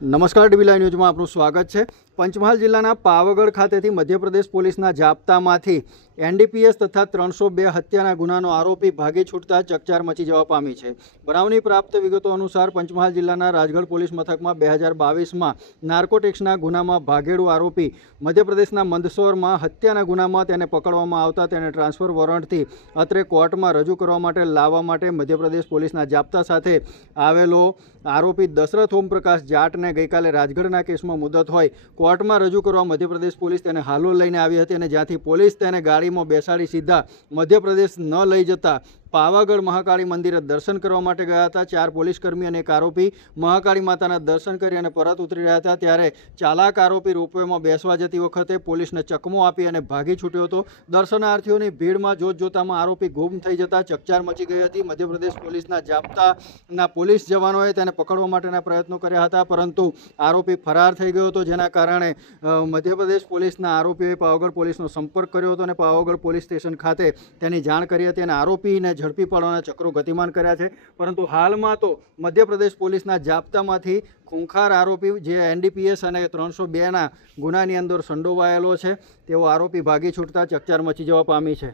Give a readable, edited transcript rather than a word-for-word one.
નમસ્કાર dB live ન્યૂઝમાં આપનું સ્વાગત છે। પંચમહાલ જિલ્લાના પાવાગઢ ખાતેથી મધ્યપ્રદેશ પોલીસના જાપ્તામાંથી એનડીપીએસ તથા 302 હત્યાના ગુનાનો આરોપી ભાગી છૂટતા ચકચાર મચી જવા પામી છે। બનાવની પ્રાપ્ત વિગતો અનુસાર પંચમહાલ જિલ્લાના રાજગઢ પોલીસ મથકમાં 2022માં નાર્કોટિક્સના ગુનામાં ભાગેડુ આરોપી મધ્યપ્રદેશના મંદસૌરમાં હત્યાના ગુનામાં તેને પકડવામાં આવતા તેને ટ્રાન્સફર વોરંટથી અત્રે કોર્ટમાં રજૂ કરવા માટે લાવવા માટે મધ્યપ્રદેશ પોલીસના જાપ્તા સાથે આવેલો આરોપી દશરથ ઓમપ્રકાશ જાટને ગઈકાલે રાજગઢના કેસમાં મુદત હોય કોર્ટમાં રજૂ કરવા મધ્યપ્રદેશ પોલીસ તેને હાલોલ લઈને આવી હતી અને જ્યાંથી પોલીસ તેને ગાડીમાં બેસાડી સીધા મધ્યપ્રદેશ ન લઈ જતા પાવાગઢ મહાકાળી મંદિરે દર્શન કરવા માટે ગયા હતા। 4 પોલીસકર્મી અને એક આરોપી મહાકાળી માતાના દર્શન કરી અને પરત ઉતરી રહ્યા હતા ત્યારે ચાલાક આરોપી રોપવેમાં બેસવા જતી વખતે પોલીસને ચકમો આપી અને ભાગી છૂટ્યો હતો। દર્શનાર્થીઓની ભીડમાં જોતજોતામાં આરોપી ગુમ થઈ જતા ચકચાર મચી ગઈ હતી। મધ્યપ્રદેશ પોલીસના જાપ્તાના પોલીસ જવાનોએ તેને પકડવા માટેના પ્રયત્નો કર્યા હતા પરંતુ આરોપી ફરાર થઈ ગયો હતો, જેના કારણે મધ્યપ્રદેશ પોલીસના આરોપીઓએ પાવાગઢ પોલીસનો સંપર્ક કર્યો હતો અને પાવાગઢ પોલીસ સ્ટેશન ખાતે તેની જાણ કરી હતી અને આરોપીને ઝડપી પાડવાના ચક્રો ગતિમાન કર્યા છે। પરંતુ હાલમાં તો મધ્યપ્રદેશ પોલીસના જાપ્તામાંથી ખૂંખાર આરોપી જે એનડીપીએસ અને 302ના ગુનાની અંદર સંડોવાયેલો છે તેવો આરોપી ભાગી છૂટતા ચકચાર મચી જવા પામી છે।